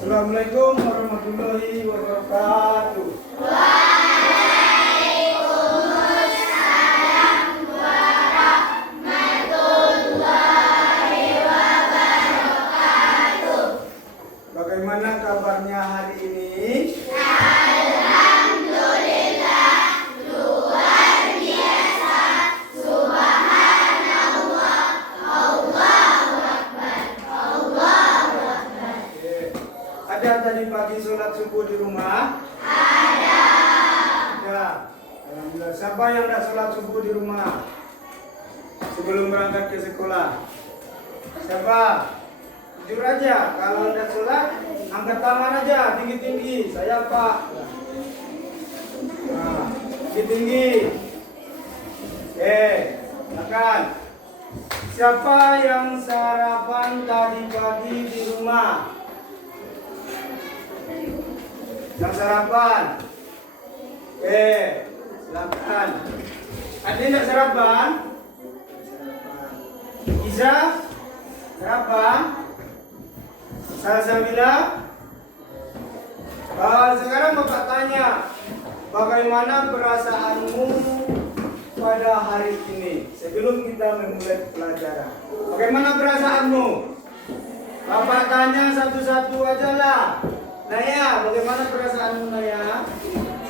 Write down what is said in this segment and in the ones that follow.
Assalamualaikum warahmatullahi wabarakatuh. Waalaikumsalam warahmatullahi wabarakatuh. Bagaimana kabarnya hari ini? Alhamdulillah, luar biasa. Subhanallah, Allahu Akbar, Allahu Akbar. Ada tadi pagi sholat subuh di rumah? Ada. Ya. Alhamdulillah. Siapa yang tidak sholat subuh di rumah sebelum berangkat ke sekolah? Siapa? Jujur aja. Kalau tidak sholat, angkat tangan aja tinggi-tinggi. Saya Pak. Nah, tinggi-tinggi. Silakan. Siapa yang sarapan tadi pagi di rumah? Yang sarapan? Silakan. Ada yang sarapan? Iza? Sarapan? Salsabila? Sekarang Bapak tanya, bagaimana perasaanmu pada hari ini sebelum kita memulai pelajaran? Bagaimana perasaanmu? Bapak tanya satu-satu aja lah. Naya, bagaimana perasaanmu Naya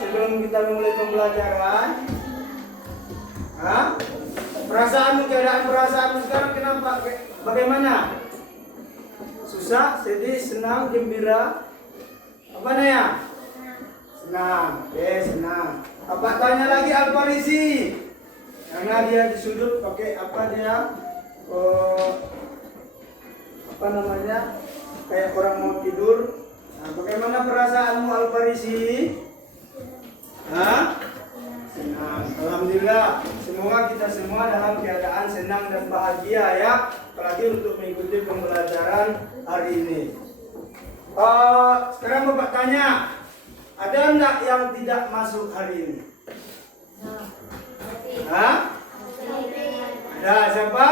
sebelum kita memulai pembelajaran? Hah? Perasaanmu, keadaan perasaanmu sekarang kenapa? Bagaimana? Susah, sedih, senang, gembira? Apa Naya? Senang, senang. Bapak tanya lagi Al-Farisi, karena dia di sudut pakai apa dia? Apa namanya? Kayak orang mau tidur. Nah, bagaimana perasaanmu Al-Farisi? Hah? Senang. Alhamdulillah. Semoga kita semua dalam keadaan senang dan bahagia ya. Apalagi untuk mengikuti pembelajaran hari ini. Sekarang Bapak tanya, ada enggak yang tidak masuk hari ini? Hah? Ada siapa?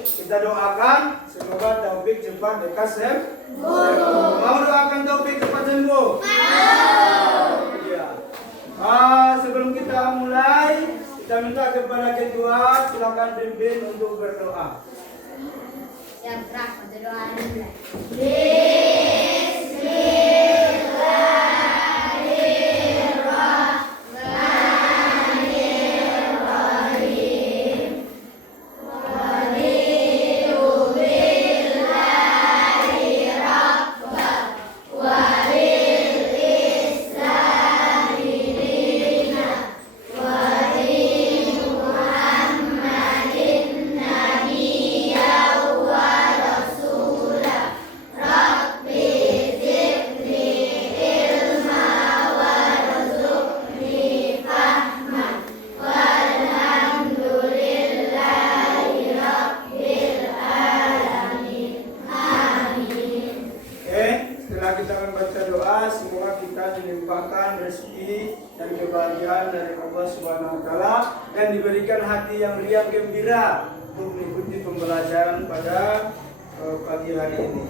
Kita doakan semoga Taufik cepat lekas sembuh. Mau doakan Taufik cepat sembuh? Iya. Sebelum kita mulai, kita minta kepada ketua silakan pimpin untuk berdoa. Siap, gerak, berdoa dulu. Dan diberikan hati yang riang gembira untuk mengikuti pembelajaran pada pagi hari ini.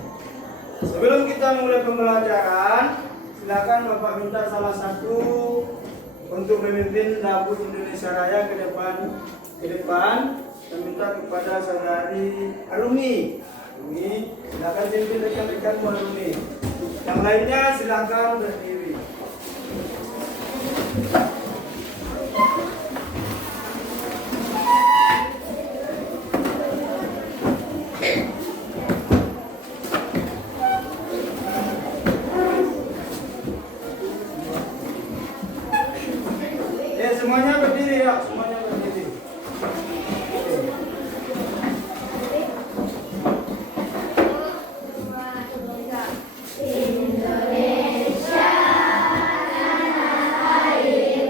Sebelum kita mulai pembelajaran, silakan Bapak minta salah satu untuk memimpin Dapur Indonesia Raya ke depan dan minta kepada saudari Arumi. Silakan pimpin rekan-rekanmu Arumi. Yang lainnya silakan berdiri. Semuanya berdiri ya, semuanya berdiri. Indonesia tanah air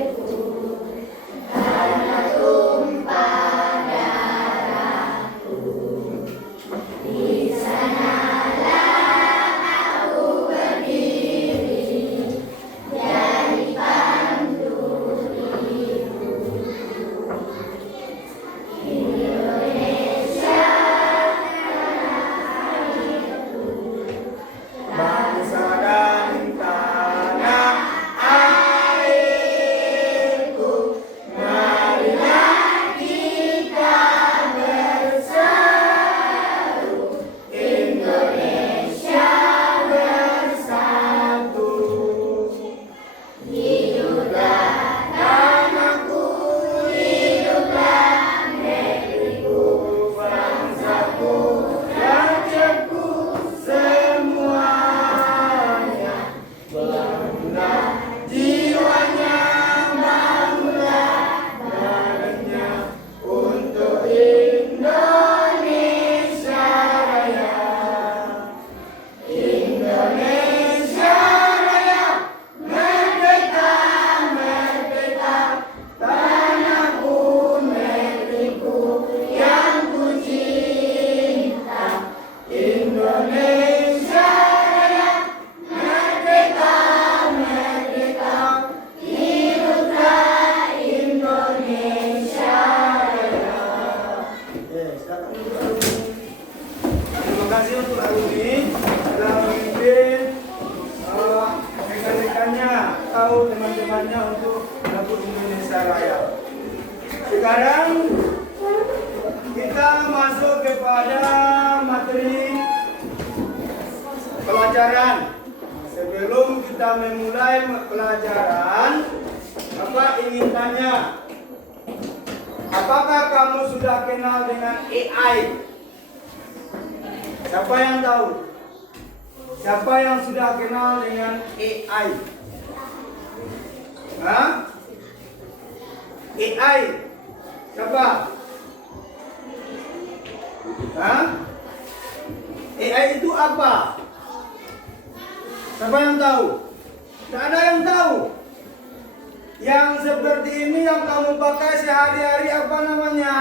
Indonesia Raya, merdeka, merdeka, hiduplah Indonesia Raya. Silakan untuk alumni. Terima kasih untuk alumni telah memimpin rekan-rekannya atau teman-temannya untuk melakukan Indonesia Raya. Sekarang kita masuk kepada materi pelajaran. Sebelum kita memulai pelajaran, Bapak ingin tanya, apakah kamu sudah kenal dengan AI? Siapa yang tahu? Siapa yang sudah kenal dengan AI? Hah? AI? Siapa? Hah? AI itu apa? Siapa yang tahu? Tidak ada yang tahu. Yang seperti ini yang kamu pakai sehari-hari apa namanya?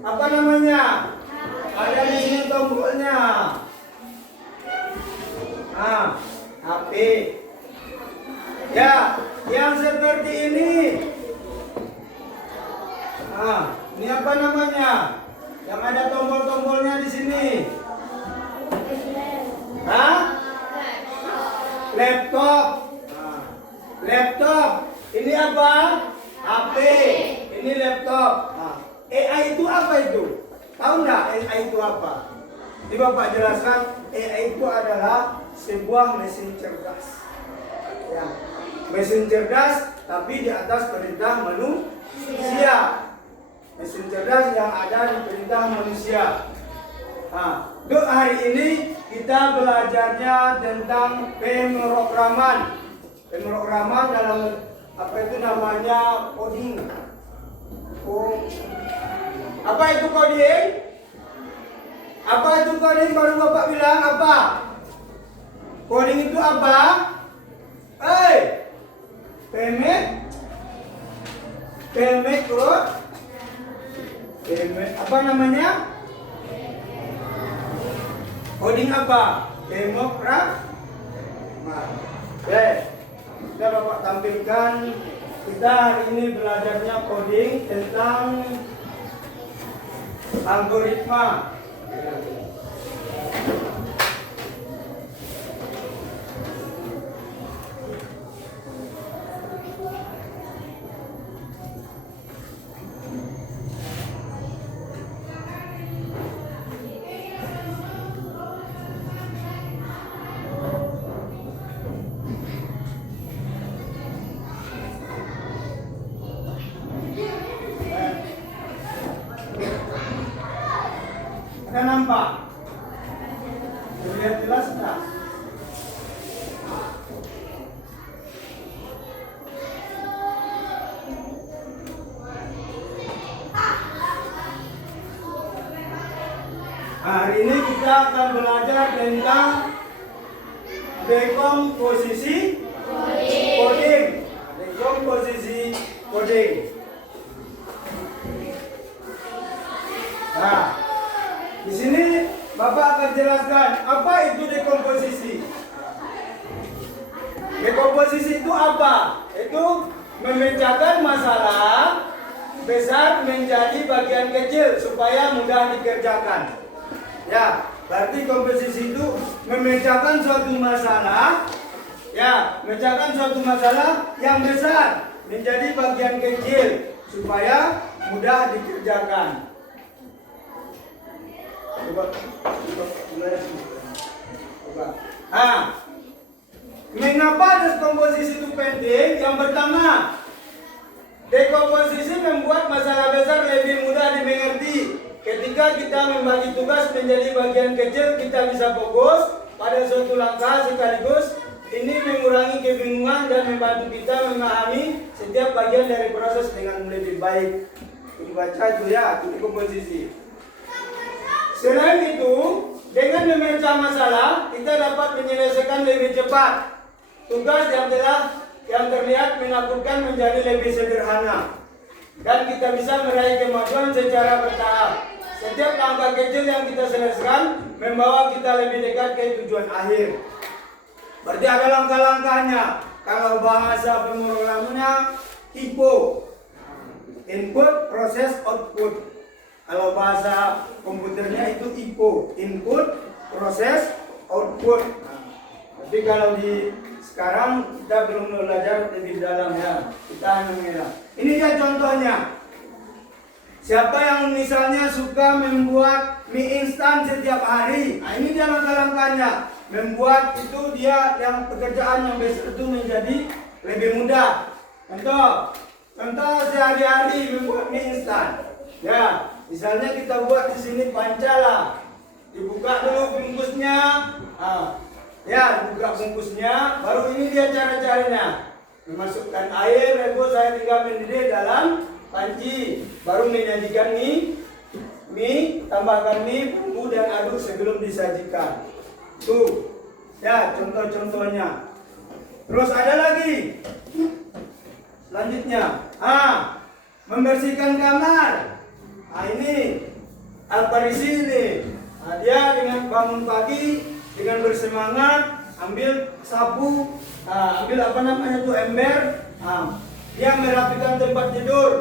Apa namanya? Ada di sini tombolnya. HP. Ya, yang seperti ini. Ini apa namanya? Yang ada tombol-tombolnya di sini. Laptop. Laptop. Ini apa? HP. Ini laptop. AI itu apa itu? Tahu nggak AI itu apa? Ini Bapak jelaskan. AI itu adalah sebuah mesin cerdas. Ya. Mesin cerdas tapi di atas perintah manusia. Mesin cerdas yang ada di perintah manusia. Untuk hari ini kita belajarnya tentang pemrograman. Pemrograman dalam apa itu namanya coding. Apa itu coding? Apa itu coding? Baru Bapak bilang apa? Coding itu apa? Apa namanya? Coding apa? Kita Bapak tampilkan. Kita hari ini belajarnya coding tentang algoritma. Ada nampak? Terlihat jelas tak? Hari ini kita akan belajar tentang dekomposisi coding. Dekomposisi coding. Di sini Bapak akan jelaskan apa itu dekomposisi. Dekomposisi itu apa? Itu memecahkan masalah besar menjadi bagian kecil supaya mudah dikerjakan. Ya, berarti komposisi itu memecahkan suatu masalah, memecahkan suatu masalah yang besar menjadi bagian kecil supaya mudah dikerjakan. Mengapa dekomposisi itu penting? Yang pertama, dekomposisi membuat masalah besar lebih mudah dimengerti. Ketika kita membagi tugas menjadi bagian kecil, kita bisa fokus pada suatu langkah sekaligus. Ini mengurangi kebingungan dan membantu kita memahami setiap bagian dari proses dengan lebih baik. Dibaca itu ya, itu dekomposisi. Selain itu, dengan memecah masalah, kita dapat menyelesaikan lebih cepat. Tugas yang terlihat menakutkan menjadi lebih sederhana. Dan kita bisa meraih kemajuan secara bertahap. Setiap langkah kecil yang kita selesaikan membawa kita lebih dekat ke tujuan akhir. Berarti ada langkah-langkahnya. Kalau bahasa pemrogramannya IPO, input, proses, output. Kalau bahasa komputernya itu IPO, input, proses, output. Tapi kalau di sekarang kita belum belajar lebih dalam ya. Kita hanya mengira. Ini dia contohnya. Siapa yang misalnya suka membuat mie instan setiap hari? Nah, ini dia langkah-langkahnya. Membuat itu dia yang pekerjaan yang besar itu menjadi lebih mudah. Contoh sehari-hari membuat mie instan. Ya, misalnya kita buat di sini pancala. Dibuka dulu bungkusnya. Ya, dibuka bungkusnya. Baru ini dia cara-caranya. Memasukkan air, rebus saya 3 menit dalam panci. Baru menyajikan mie, tambahkan mie, bumbu dan aduk sebelum disajikan. Tuh, ya contoh-contohnya. Terus ada lagi. Selanjutnya, membersihkan kamar. Ini Al-Farisi ini. Dia dengan bangun pagi dengan bersemangat, ambil sapu, ambil apa namanya tuh ember, dia merapikan tempat tidur.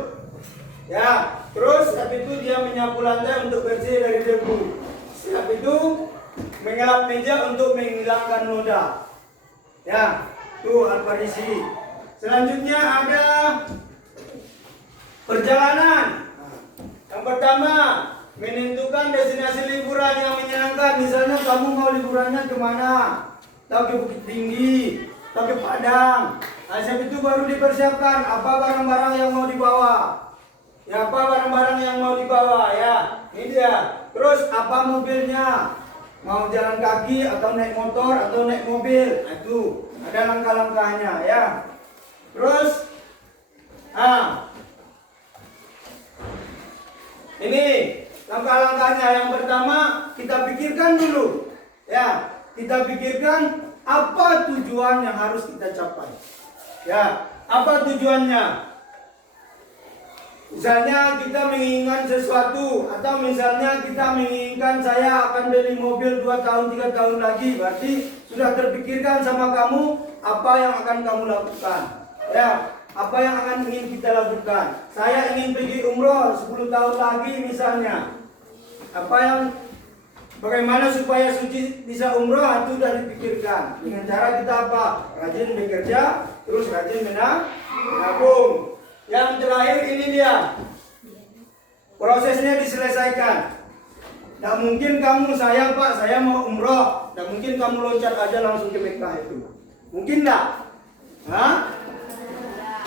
Ya, terus habis itu dia menyapu lantai untuk bersih dari debu. Habis itu mengelap meja untuk menghilangkan noda. Ya, tuh Al-Farisi. Selanjutnya ada perjalanan. Yang pertama, menentukan destinasi liburan yang menyenangkan. Misalnya kamu mau liburannya kemana? Tahu ke Bukit Tinggi, tahu ke Padang. Nah, habis itu baru dipersiapkan apa barang-barang yang mau dibawa. Ya, apa barang-barang yang mau dibawa ya. Ini dia. Terus apa mobilnya? Mau jalan kaki atau naik motor atau naik mobil. Nah, itu ada langkah-langkahnya ya. Terus ini langkah-langkahnya. Yang pertama kita pikirkan dulu. Ya, kita pikirkan apa tujuan yang harus kita capai. Ya, apa tujuannya? Misalnya kita menginginkan sesuatu, atau misalnya kita menginginkan saya akan beli mobil 2 tahun 3 tahun lagi, berarti sudah terpikirkan sama kamu apa yang akan kamu lakukan. Ya, apa yang akan ingin kita lakukan. Saya ingin pergi umroh 10 tahun lagi misalnya. Bagaimana supaya suci bisa umroh itu sudah dipikirkan. Dengan cara kita apa? Rajin bekerja, terus rajin menabung. Yang terakhir ini dia. Prosesnya diselesaikan. Tidak mungkin kamu, saya Pak, saya mau umroh. Tidak mungkin kamu loncat aja langsung ke Mekah itu. Mungkin tidak?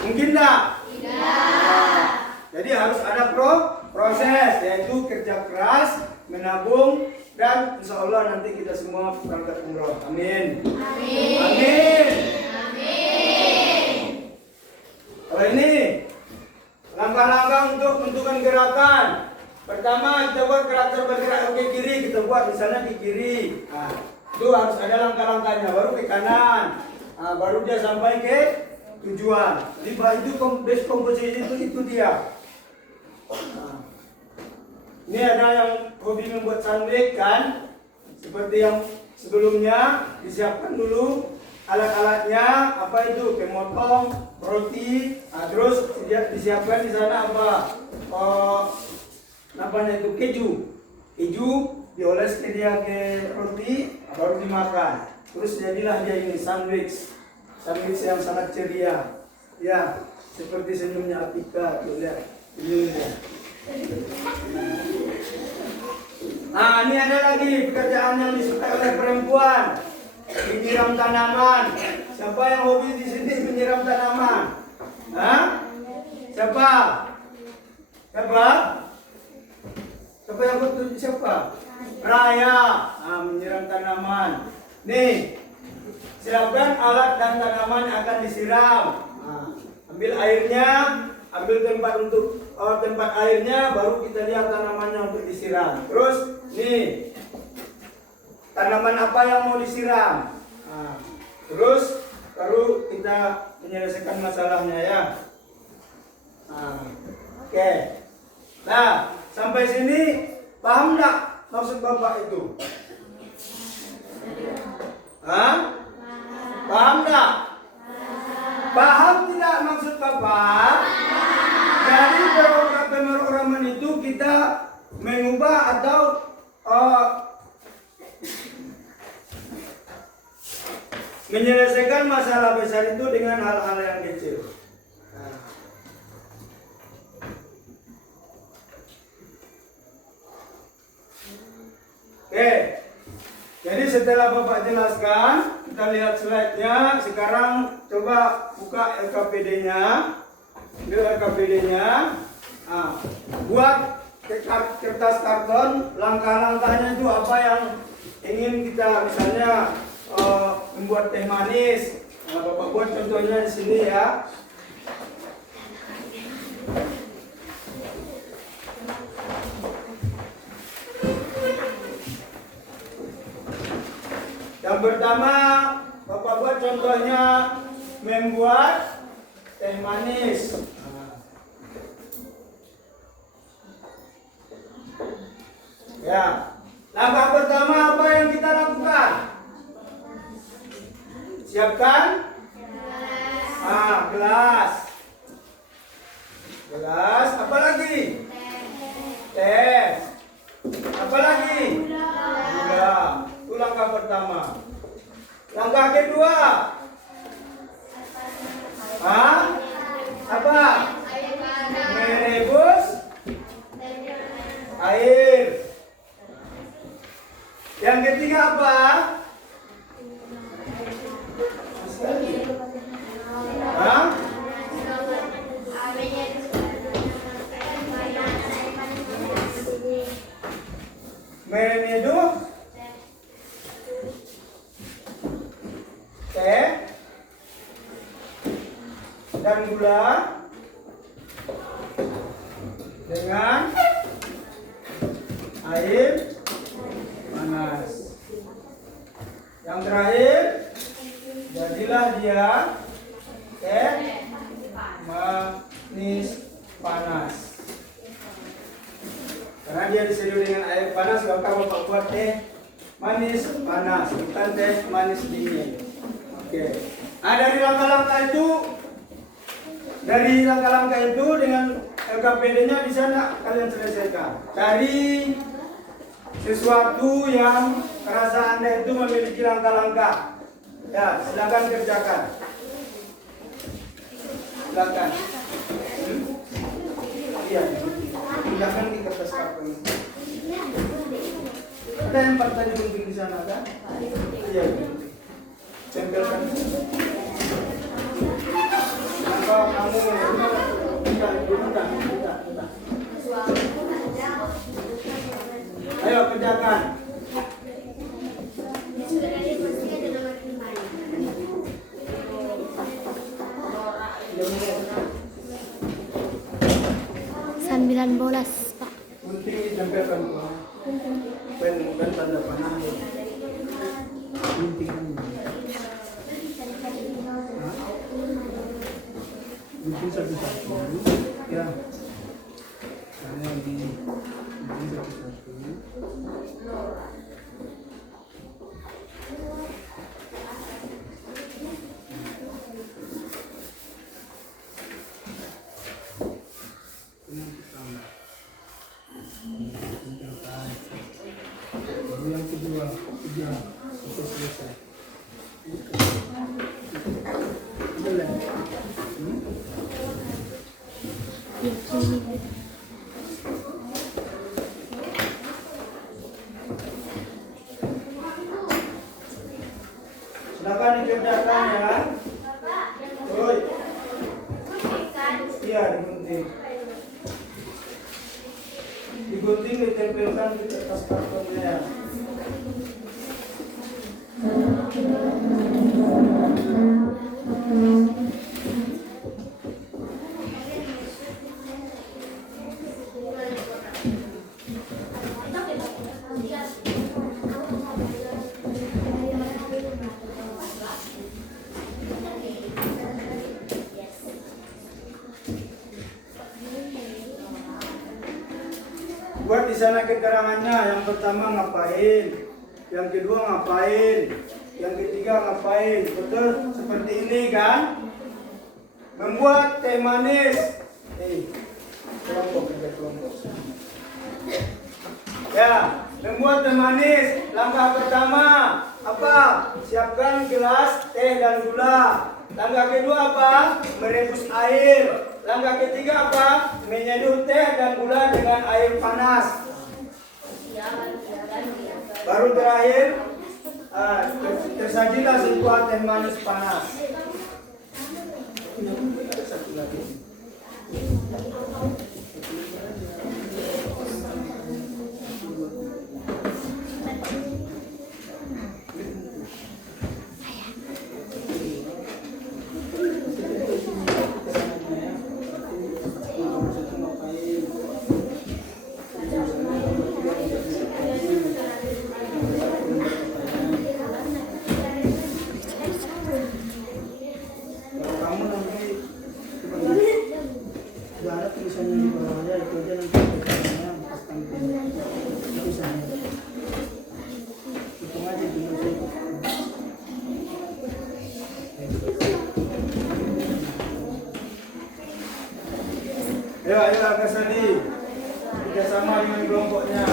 Mungkin tidak? Tidak. Jadi harus ada proses, yaitu kerja keras, menabung, dan insya Allah nanti kita semua berangkat umroh. Amin. Amin. Amin. Amin. Kalau ini langkah-langkah untuk menentukan gerakan. Pertama kita buat karakter bergerak ke kiri, kita buat misalnya ke kiri. Itu harus ada langkah-langkahnya. Baru ke kanan. Baru dia sampai ke tujuan. Jadi itu base komposisi itu dia. Ini ada yang hobi membuat sandwich kan, seperti yang sebelumnya. Disiapkan dulu alat-alatnya, apa itu, pemotong roti, terus disiapkan di sana apa, namanya itu keju dioles ke dia ke roti, baru dimakan. Terus jadilah dia ini sandwich yang sangat ceria, ya seperti senyumnya Atika, tuh lihat senyumnya. Nah, ini ada lagi pekerjaan yang disukai oleh perempuan, menyiram tanaman. Siapa yang hobi di sini menyiram tanaman? Siapa? Siapa yang hobi? Siapa? Raya. Menyiram tanaman. Nih, siapkan alat dan tanaman yang akan disiram. Ambil airnya, ambil tempat airnya, baru kita lihat tanamannya untuk disiram. Terus nih, tanaman apa yang mau disiram. Terus baru kita menyelesaikan masalahnya ya. Oke. Nah, sampai sini Paham nggak maksud Bapak itu? Hah? Paham nggak? Paham tidak maksud Bapak? Dari pemrograman itu kita mengubah atau menyelesaikan masalah besar itu dengan hal-hal yang kecil. Nah. Oke, jadi setelah Bapak jelaskan, kita lihat slide-nya. Sekarang coba buka LKPD-nya. Nah, buat kertas karton, langkah-langkahnya itu apa yang ingin kita, misalnya membuat teh manis. Nah, Bapak buat contohnya di sini ya. Yang pertama, Bapak buat contohnya membuat teh manis. Ya, langkah pertama apa yang kita lakukan? Siapkan? Gelas. Gelas, apa lagi? Teh. Apa lagi? Gula. Itu langkah pertama. Langkah kedua. Apa? Merebus air. Yang ketiga apa? Mereneduh teh dan gula dengan air panas. Yang terakhir, jadilah dia teh manis panas. Karena dia diseduh dengan air panas, maka Bapak buat teh manis panas, bukan teh manis dingin. Oke. Nah, dari langkah-langkah itu dengan LKPD-nya bisa enggak kalian selesaikan? Cari sesuatu yang rasa Anda itu memiliki langkah-langkah. Ya, silakan kerjakan. Silakan. Iya, silakan di kertas karton. Ada yang tadi mungkin di sana kan? Iya. Tempelkan. Apa kamu bukan. Ayo kerjakan. Sembilan bolas, Pak. Gunting ditempelkan pen tanda panah. Gunting. Gunting satu-satu. Ya. Karena di gunting satu-satu. Lalu yang kedua, sampai selesai. Boleh. Silakan dikerjakan ya. Oi. Iya, digunting. Digunting, ditempelkan di kertas kartonnya. Buat di di sana keterangannya. Yang pertama ngapain, yang kedua ngapain, yang ketiga ngapain. Betul seperti ini kan? Membuat teh manis. Kelompok. Ya, membuat teh manis. Langkah pertama apa? Siapkan gelas teh dan gula. Langkah kedua apa? Merebus air. Langkah ketiga apa? Menyeduh teh dan gula dengan air panas. Baru terakhir tersajilah sebuah teh manis panas. Satu lagi. Ada tulisannya di bawahnya, itu aja nanti tulisannya pasang tulisannya. Hitung aja dulu sih. Ya, ayo Kak Sandi. Kerjasama dengan kelompoknya.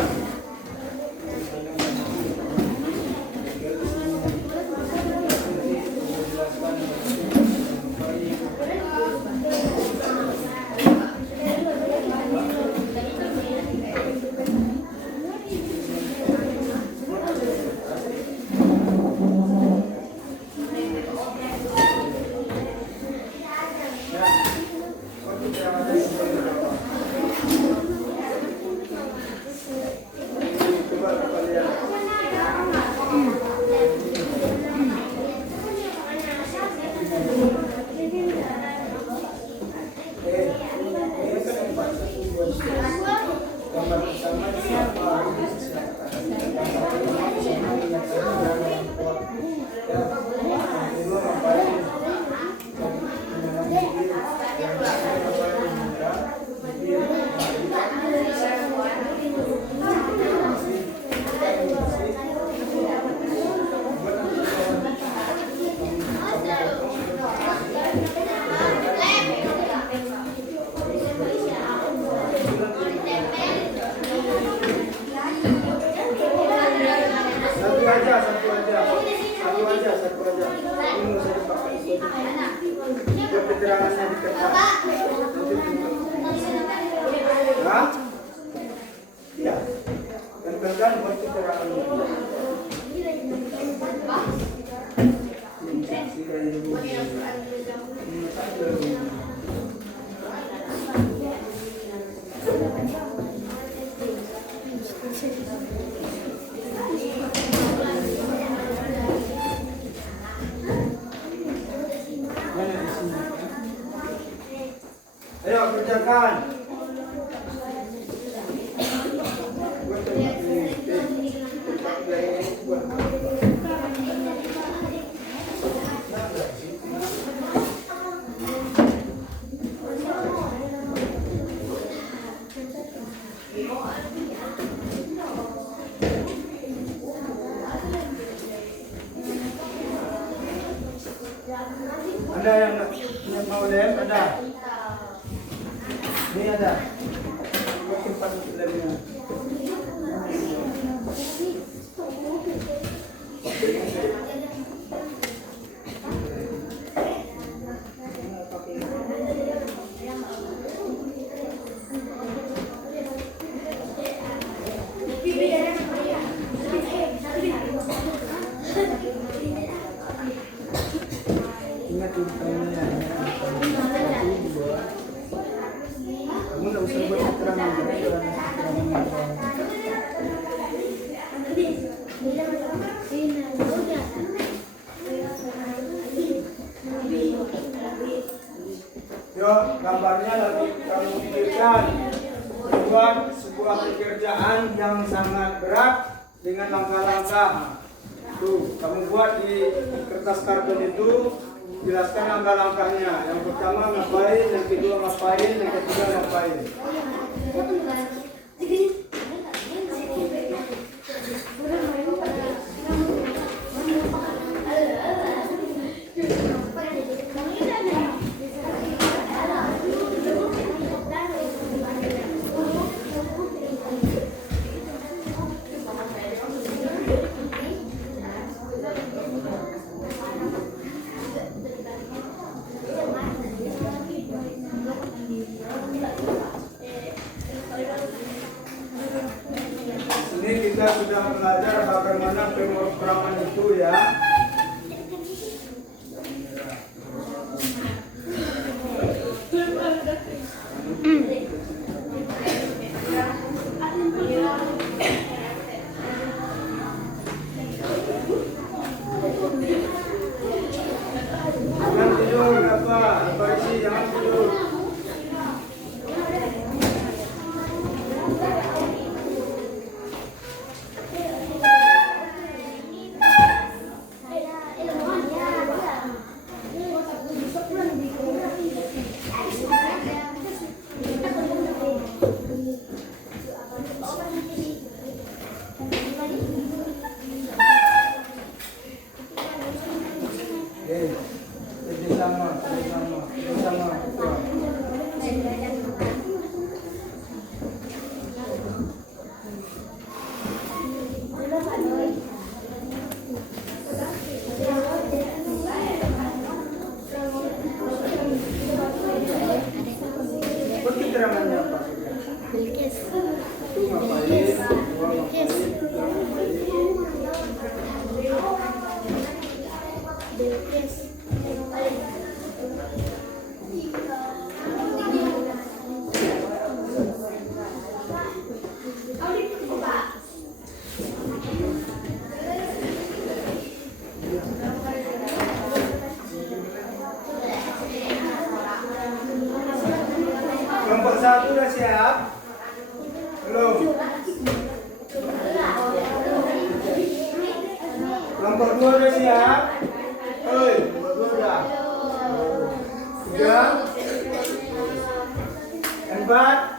Satu aja. Ini saya pakai keterangannya di kertas. Nah, ya, tempelkan buat keterangannya. Ayo kerjakan. Ada yang mau lem? Ada. Ini ada. Tempat lemnya. Ingat tulisannya. Kamu nggak usah buat keterangan. Yo, gambarnya lagi kamu pikirkan. Buat sebuah pekerjaan yang sangat berat dengan langkah-langkah. Tuh, kamu buat di kertas karton itu. Jelaskan langkah-langkahnya. Yang pertama ngapain, yang kedua ngapain, yang ketiga ngapain. sudah belajar bagaimana pemrograman itu ya. Jangan tidur apa? Barisi jangan tidur. Namanya apa? Bilkis. Itu ngapain? Bilkis. Bilkis. Kelompok 1 udah siap? Belum? Kelompok 2 udah siap? Oi, kelompok 2 udah. 3 4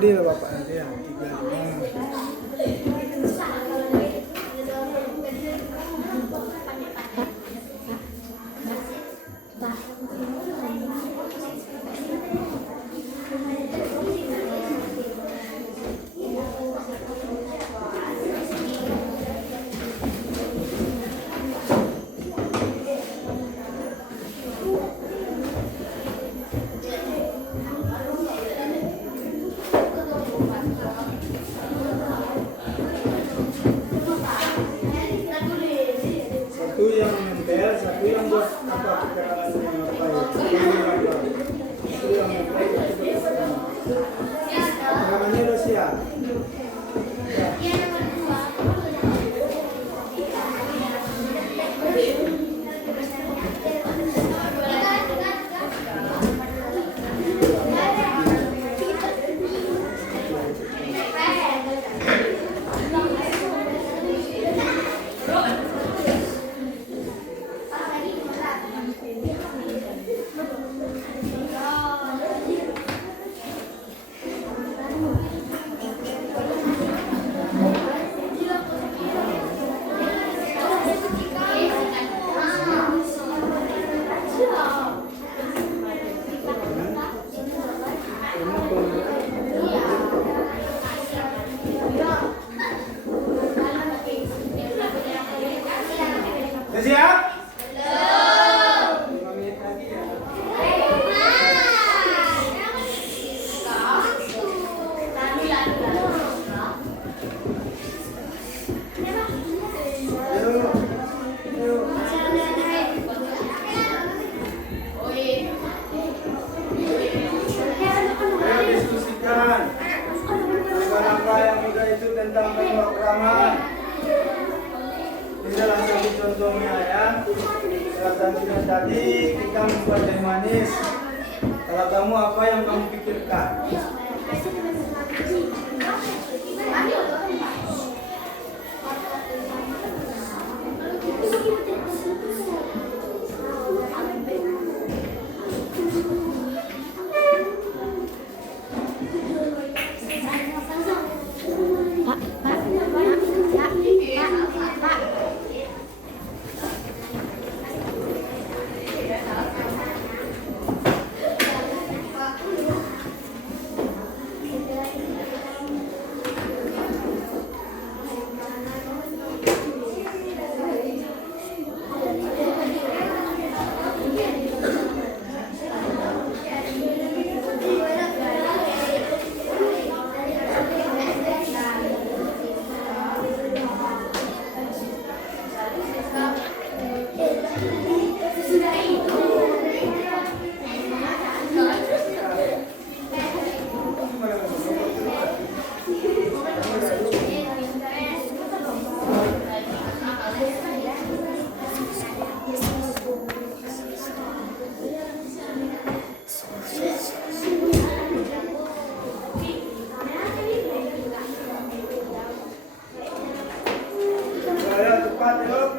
deal Bapak nanti ya 35. Satu yang nempel, satu yang buat apa kita yang apa ya? Satu yang nempel, satu buat apa? Namanya udah siap. Ya. Udah siap? Belum. 5 menit lagi ya. Yuk. Yuk. Ayo diskusikan langkah-langkah yang mudah itu tentang pemrograman. Ini langsung contohnya ya. Contohnya tadi kita membuat teh manis. Kalau kamu apa yang kamu pikirkan? Ayo cepat yuk.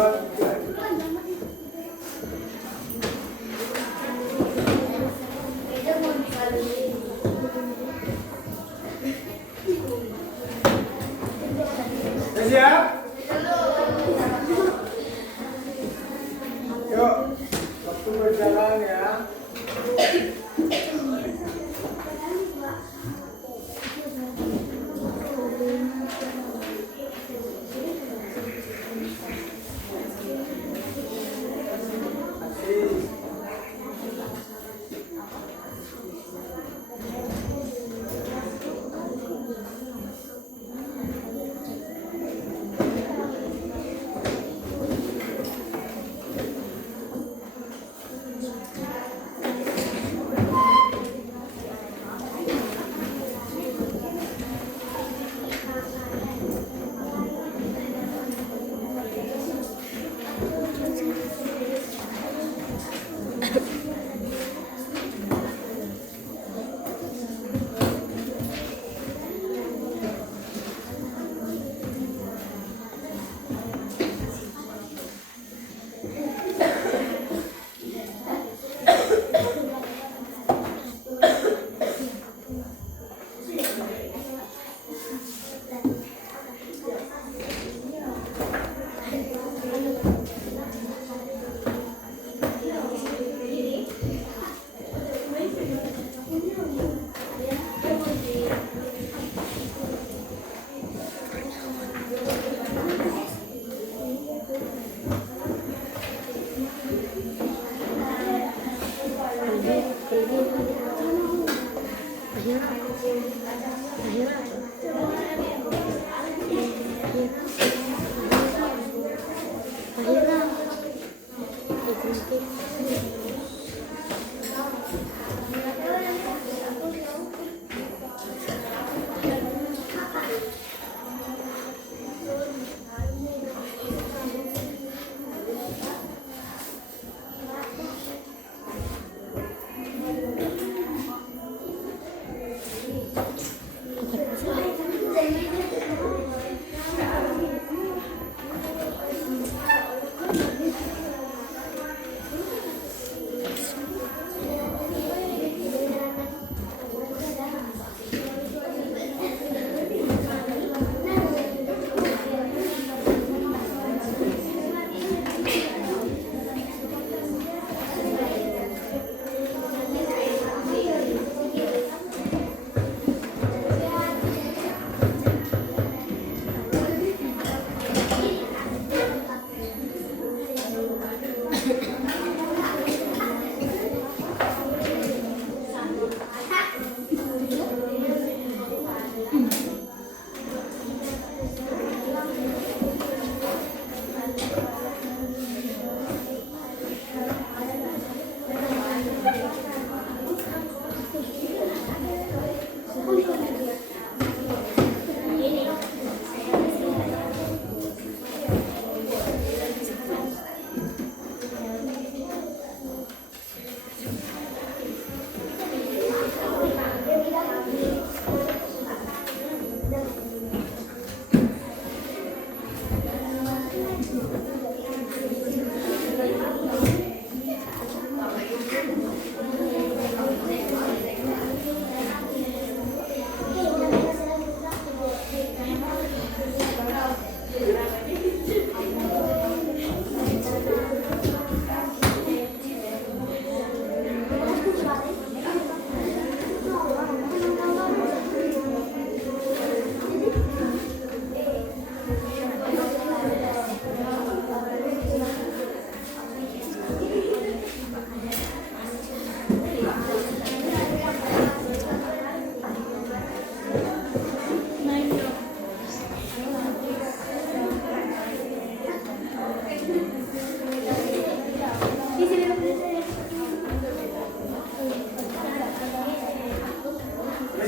2, 3. Sudah siap? Yuk, waktu berjalan ya.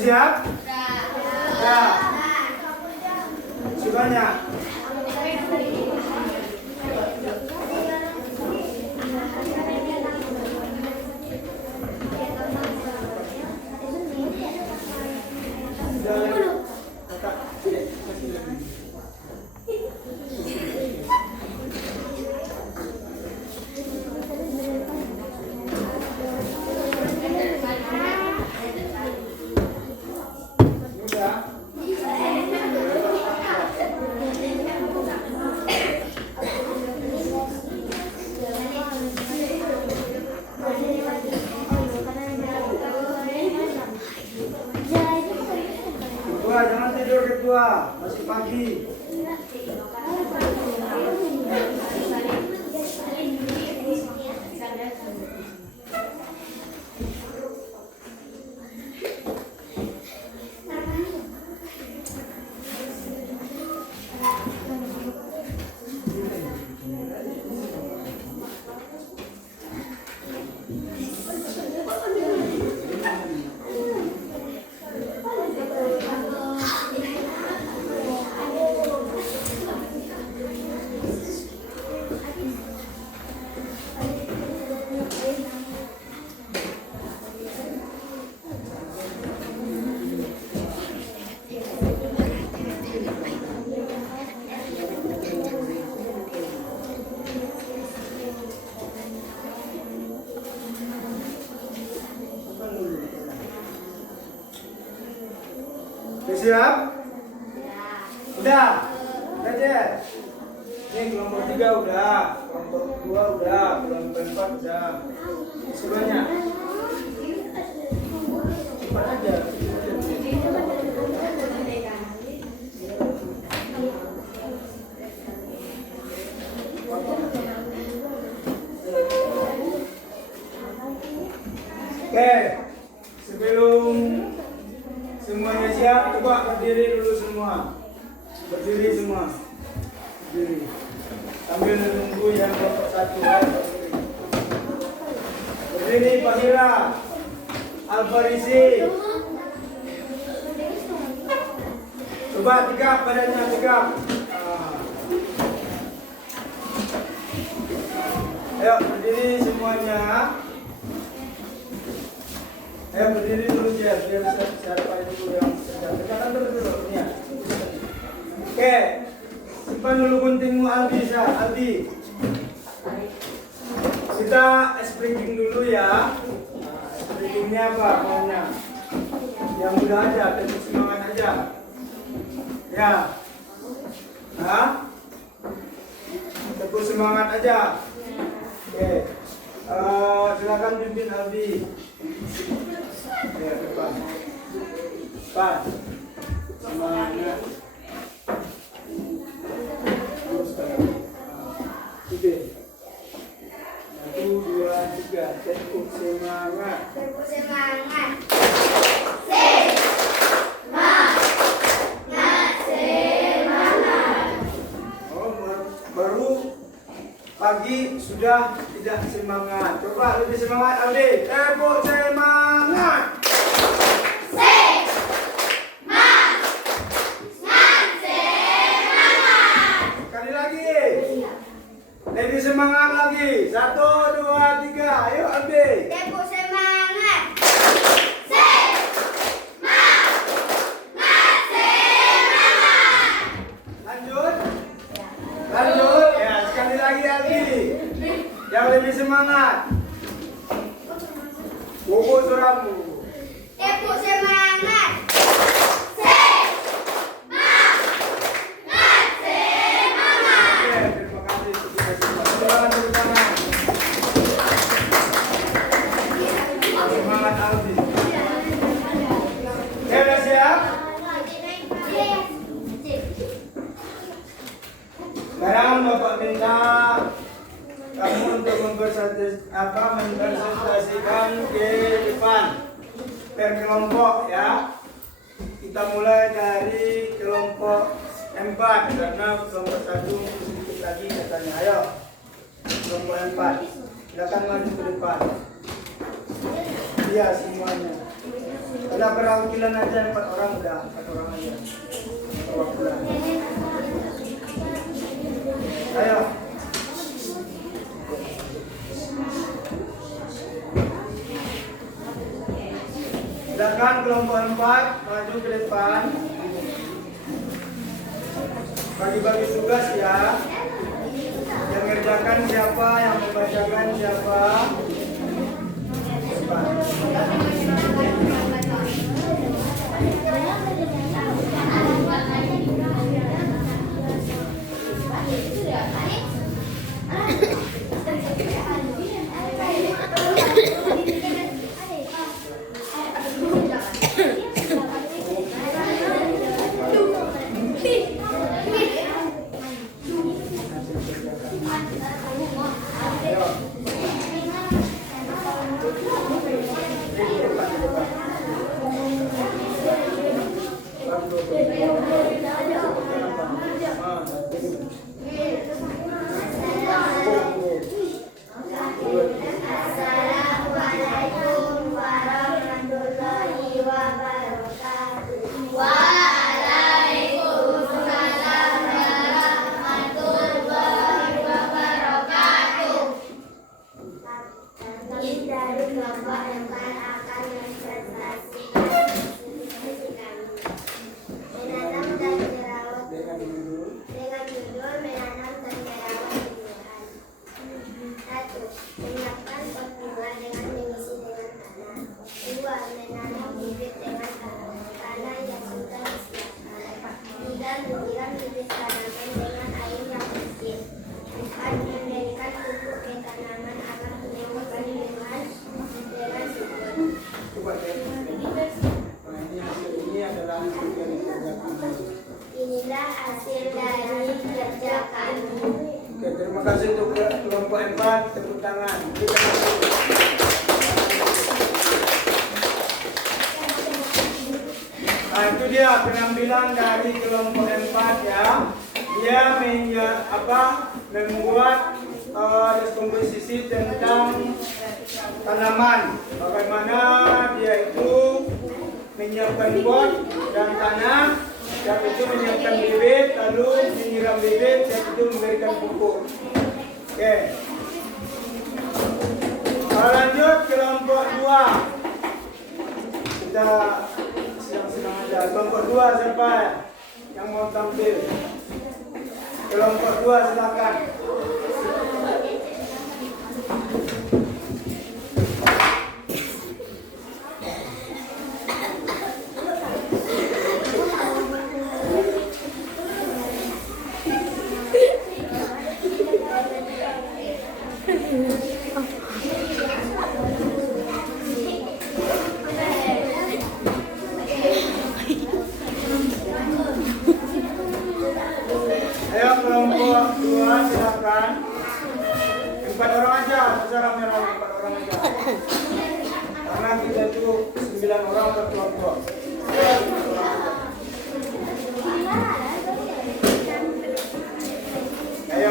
Siap? Ya. Sukanya? masih pagi. Udah siap? Udah? Udah Jen? Ini kelompok 3 udah, kelompok 2 udah, kelompok 4 udah. Semuanya cepat aja. Oke, sebelum semuanya siap, coba berdiri dulu semua. Berdiri semua. Berdiri. Sambil menunggu yang kelompok 1. Berdiri Fahira, Alfarisi. Coba tegak badannya, tegak. Ayo berdiri semuanya. Ayo berdiri dulu biar siapa dulu yang sedang. Dekatan dulu ya. Oke. Simpan dulu guntingmu Aldi. Kita sprinkling dulu ya. Sprinklingnya apa maunya? Yang mudah aja, tetap semangat aja. Ya. Hah? Tetap semangat aja. Oke. Silakan pimpin Aldi. Ya, depan. Depan. Semangat. Oke. 1, 2, 3. Tepuk semangat. Tepuk semangat. Oh, baru pagi sudah tidak semangat. Coba lebih semangat Aldi. Tepuk semangat. Sekali lagi. Lebih semangat lagi. 1, 2, 3. Ayo Aldi. Tepuk semangat. Lanjut. Lanjut. Ya, sekali lagi Aldi. Yang lebih semangat. Bobo suaramu. Tepuk semangat. Oke, terima kasih sudah semua. Silakan tepuk tangan. Semangat Aldi. Oke, udah siap? Sekarang Bapak minta kamu untuk mempresentasikan ke depan per kelompok ya. Kita mulai dari kelompok 4 karena kelompok 1 sedikit lagi katanya. Ayo kelompok 4 silakan maju ke depan. Iya semuanya. Ada perwakilan aja 4 orang udah 4 orang aja. Perwakilan. Ayo. Silakan kelompok 4 maju ke depan. Bagi-bagi tugas ya. Yang mengerjakan siapa, yang membacakan siapa. Depan. Dua, menanam dan merawat tumbuhan. Satu, menyiapkan pot bunga dengan mengisi dengan tanah. Dua, menanam bibit dengan tanah yang sudah disiapkan. Tiga, menyiram bibit tanaman dengan air yang bersih. Empat, memberikan pupuk ke tanaman agar tumbuh dengan subur. Coba ya. Nah, ini adalah hasil dari kerja kami. Inilah hasil dari kerja kami. Oke, terima kasih untuk kelompok 4, tepuk tangan. Nah, itu dia penampilan dari kelompok 4 ya. Dia membuat komposisi tentang tanaman. Bagaimana dia itu menyiapkan pot dan tanah, dan itu menyiapkan bibit, lalu menyiram bibit, dan itu memberikan pupuk. Oke. Lanjut kelompok 2. Kita senang-senang aja. Kelompok 2 siapa yang mau tampil? Kelompok 2 silakan. Ayo kelompok 2 silakan. 4 orang aja, secara merah 4 orang aja. Karena kita tuh 9 orang per kelompok. Ayo.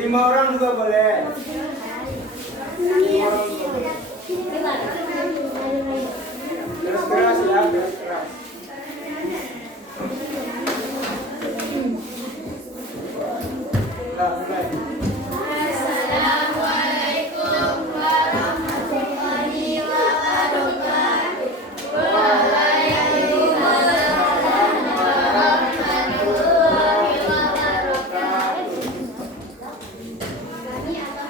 5 orang juga boleh. 5 orang juga boleh. Keras ya, keras. Nah, mulai. Assalamualaikum warahmatullahi wabarakatuh. Waalaikumsalam warahmatullahi wabarakatuh. Kami akan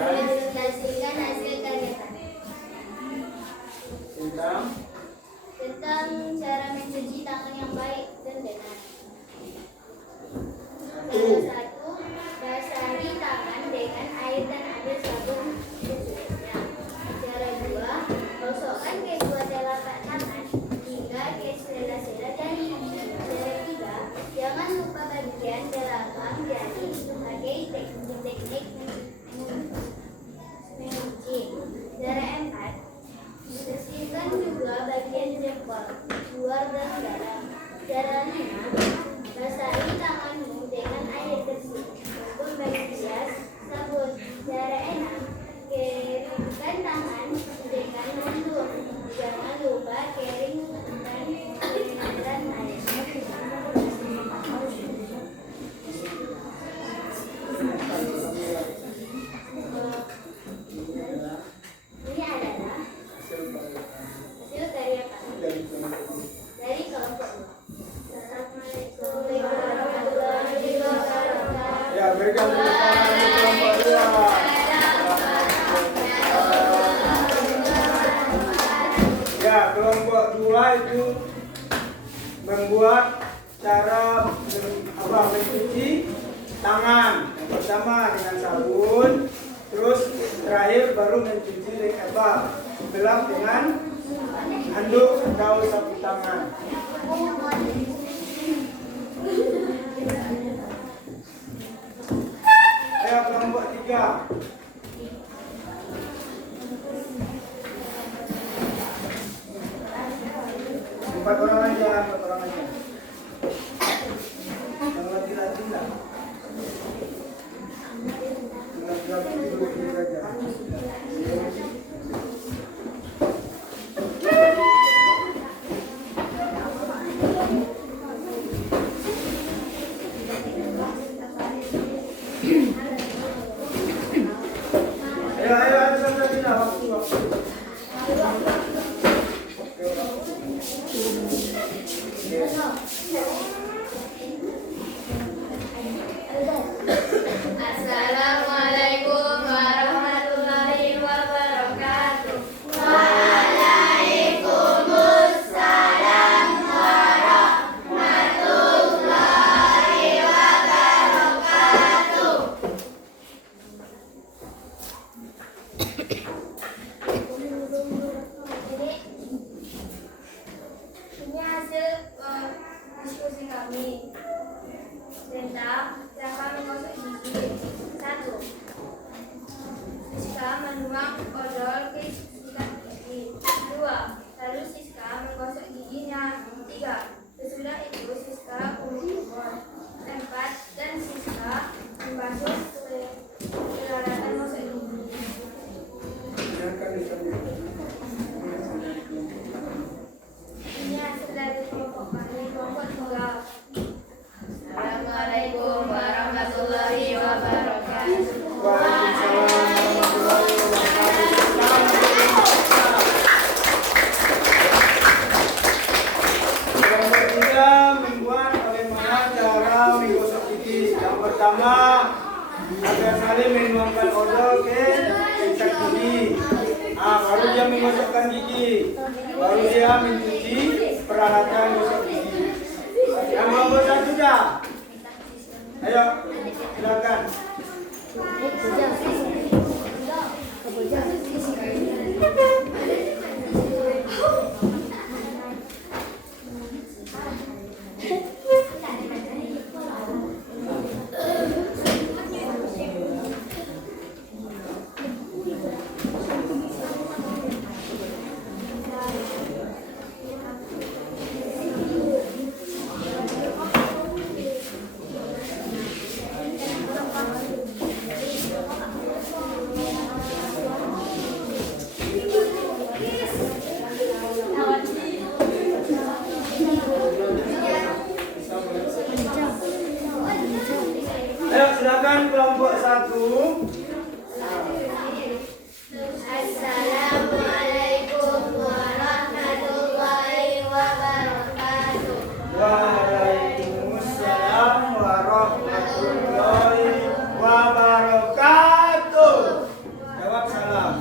mempresentasikan hasil karya kami tentang cara mencuci tangan yang baik dan benar. Cara 1, basahi tangan dengan air dan ambil sabun secukupnya. Cara 2, gosokkan kedua telapak tangan hingga ke sela-sela jari. Cara 3, jangan lupa bagian belakang jari sebagai teknik mencuci. Cara 4, bersihkan juga bagian jempol, luar dan dalam. Cara 5, basahi tanganmu dengan air bersih untuk bagian sabun. Cara 6, keringkan tangan dengan mendung. Jangan lupa keringkan dengan air. Ini adalah hasil karya kami dari kelompok 2. Assalamualaikum warahmatullahi wabarakatuh. Ya, berikan tepuk tangan untuk kelompok 2. Ya, kelompok 2 itu membuat cara mencuci tangan. Yang pertama dengan sabun, terus terakhir baru mencuci dengan belap dengan handuk atau sapu tangan. Ayo kelompok 3. 4 orang aja, 4 orang aja. Yang laki-laki lah. Yang laki-laki dulu aja. Ayo, sampai sini waktu. kami tentang cara menggosok gigi. 1. Siska menuang odol ke sikat gigi. 2. Lalu Siska menggosok giginya. 3. Sesudah itu Siska kumur-kumur. 4. Dan Siska membasuh peralatan gosok gigi. Ini hasil dari kelompok kami, kelompok 3. Assalamualaikum warahmatullahi wabarakatuh. Kelompok 3 membuat bagaimana cara menggosok gigi. Yang pertama, agar saling menuangkan odol ke sikat gigi. Baru dia menggosokkan gigi, baru dia mencuci peralatan gosok gigi. Yang kelompok 1 sudah. Ayo, silakan. Ayo, silakan kelompok 1. Assalamualaikum warahmatullahi wabarakatuh. Waalaikumsalam warahmatullahi wabarakatuh. Jawab salam.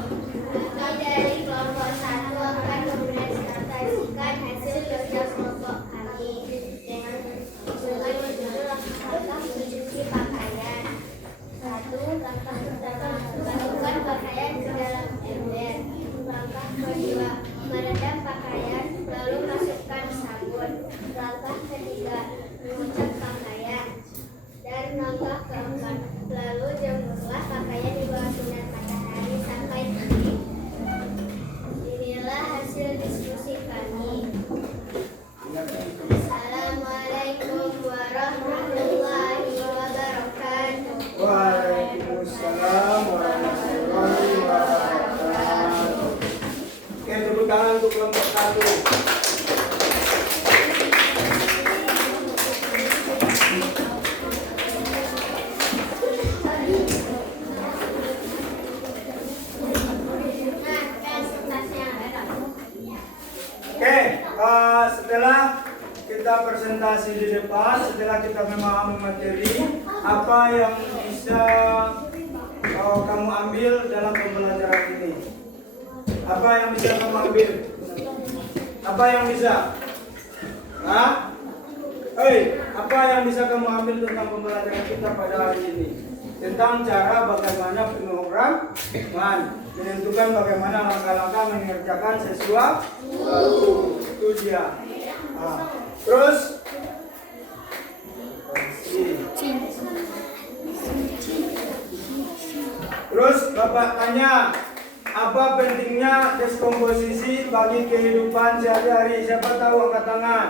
Kami dari kelompok 1 akan mempresentasikan hasil kerja kelompok kami dengan judul langkah mencuci pakaian. 1. Langkah pertama, masukkan pakaian ke dalam ember. Langkah kedua, merendam pakaian lalu masukkan sabun. Langkah ketiga, mengucap pakaian. Dan langkah keempat, lalu jemurlah pakaian di bawah sinar matahari sampai kering. Inilah hasil diskusi kami. Assalamualaikum warahmatullahi wabarakatuh. Waalaikumsalam warahmatullahi wabarakatuh. Oke, tepuk tangan untuk kelompok 1. Oke, setelah kita presentasi di depan, setelah kita memahami materi, apa yang bisa kamu ambil dalam pembelajaran ini? Apa yang bisa kamu ambil? Apa yang bisa? Hah? Apa yang bisa kamu ambil tentang pembelajaran kita pada hari ini? Tentang cara bagaimana pengorbangan, menentukan bagaimana langkah-langkah mengerjakan sesuatu. Itu dia. Terus Bapak tanya, apa pentingnya deskomposisi bagi kehidupan sehari-hari? Siapa tahu angkat tangan?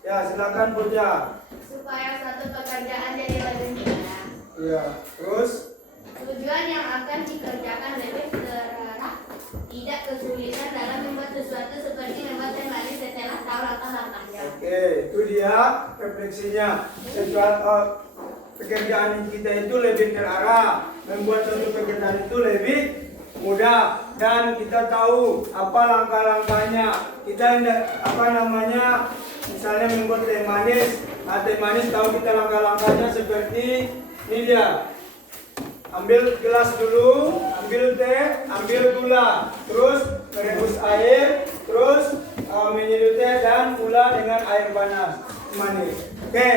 Ya, silakan Puja. Supaya satu pekerjaan jadi lebih mudah. Ya, terus Tujuan yang akan dikerjakan lebih terarah, tidak kesulitan dalam membuat sesuatu seperti membuat yang lain setelah tahu langkah-langkahnya. oke, itu dia refleksinya. Pekerjaan kita itu lebih terarah, membuat suatu pekerjaan itu lebih mudah, dan kita tahu apa langkah-langkahnya. Kita misalnya membuat teh manis. Teh manis tahu kita langkah-langkahnya seperti ini dia. Ambil gelas dulu, ambil teh, ambil gula, terus merebus air, terus menyeduh teh dan gula dengan air panas manis. Oke,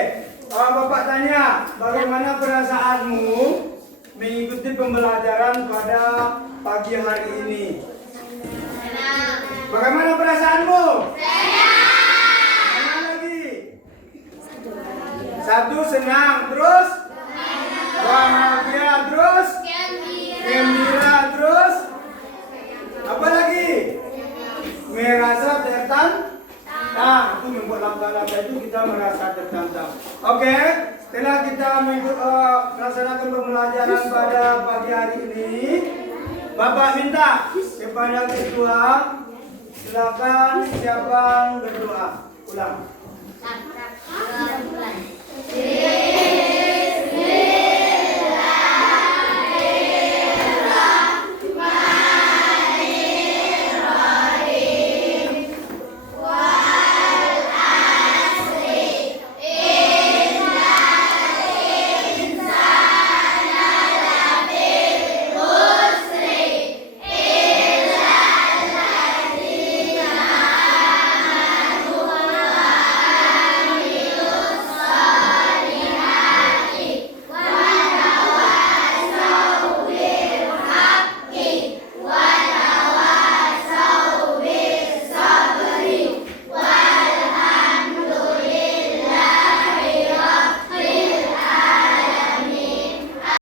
Bapak tanya, bagaimana perasaanmu mengikuti pembelajaran pada pagi hari ini? Senang. Bagaimana perasaanmu? Senang. Mana lagi? Satu, senang. Terus? Bahagia. Terus? Gembira. Terus? Apa lagi? Merasa tertantang. Itu membuat langkah-langkah itu kita merasa tertantang. Oke, setelah kita melaksanakan pembelajaran pada pagi hari ini, Bapak minta kepada ketua, silakan siapa berdoa. Ulang.